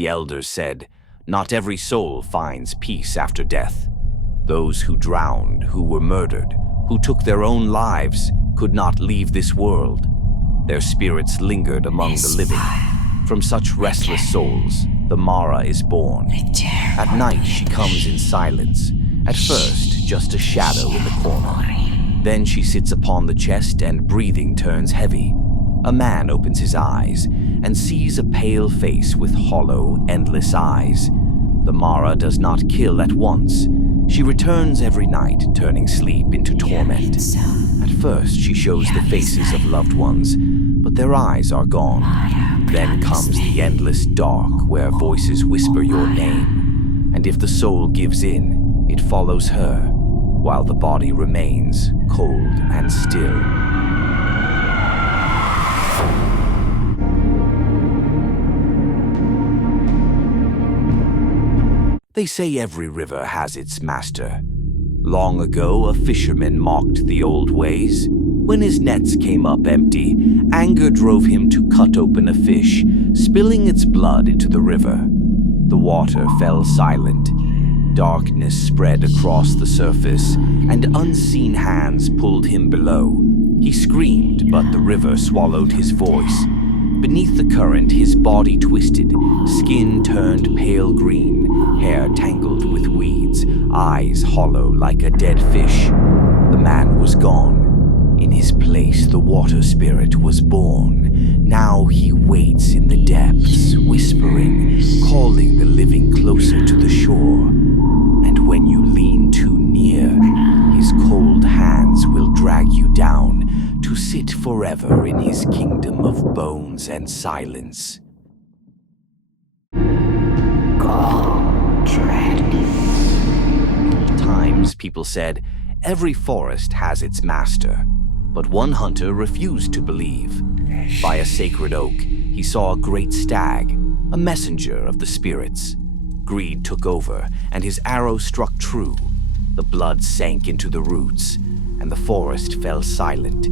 The elders said, "Not every soul finds peace after death. Those who drowned, who were murdered, who took their own lives, could not leave this world. Their spirits lingered among the living. From such restless souls, the Mara is born. At night she comes in silence, at first just a shadow in the corner. Then she sits upon the chest and breathing turns heavy. A man opens his eyes and sees a pale face with hollow, endless eyes. The Mara does not kill at once. She returns every night, turning sleep into torment. At first she shows the faces of loved ones, but their eyes are gone. Then comes the endless dark where voices whisper your name. And if the soul gives in, it follows her, while the body remains cold and still. They say every river has its master. Long ago, a fisherman mocked the old ways. When his nets came up empty, anger drove him to cut open a fish, spilling its blood into the river. The water fell silent. Darkness spread across the surface, and unseen hands pulled him below. He screamed, but the river swallowed his voice. Beneath the current, his body twisted, skin turned pale green, hair tangled with weeds, eyes hollow like a dead fish. The man was gone. In his place, the water spirit was born. Now he waits in the depths, whispering, calling the living closer to the shore. And when you lean too near, his cold hands will drag you down to sit forever in his kingdom of bones and silence. Times, people said, every forest has its master. But one hunter refused to believe. By a sacred oak, he saw a great stag, a messenger of the spirits. Greed took over, and his arrow struck true. The blood sank into the roots, and the forest fell silent.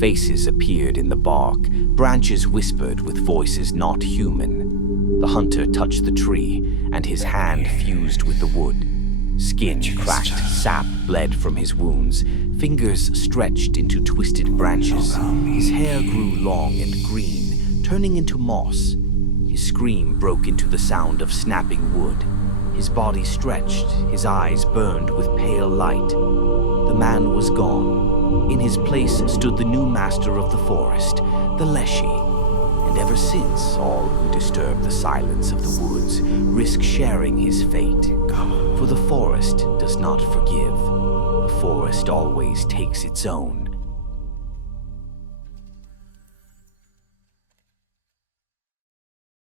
Faces appeared in the bark, branches whispered with voices not human. The hunter touched the tree, and his hand fused with the wood. Skin cracked, sap bled from his wounds, fingers stretched into twisted branches. His hair grew long and green, turning into moss. His scream broke into the sound of snapping wood. His body stretched, his eyes burned with pale light. The man was gone. In his place stood the new master of the forest, the Leshy. And ever since, all who disturb the silence of the woods risk sharing his fate. For the forest does not forgive. The forest always takes its own.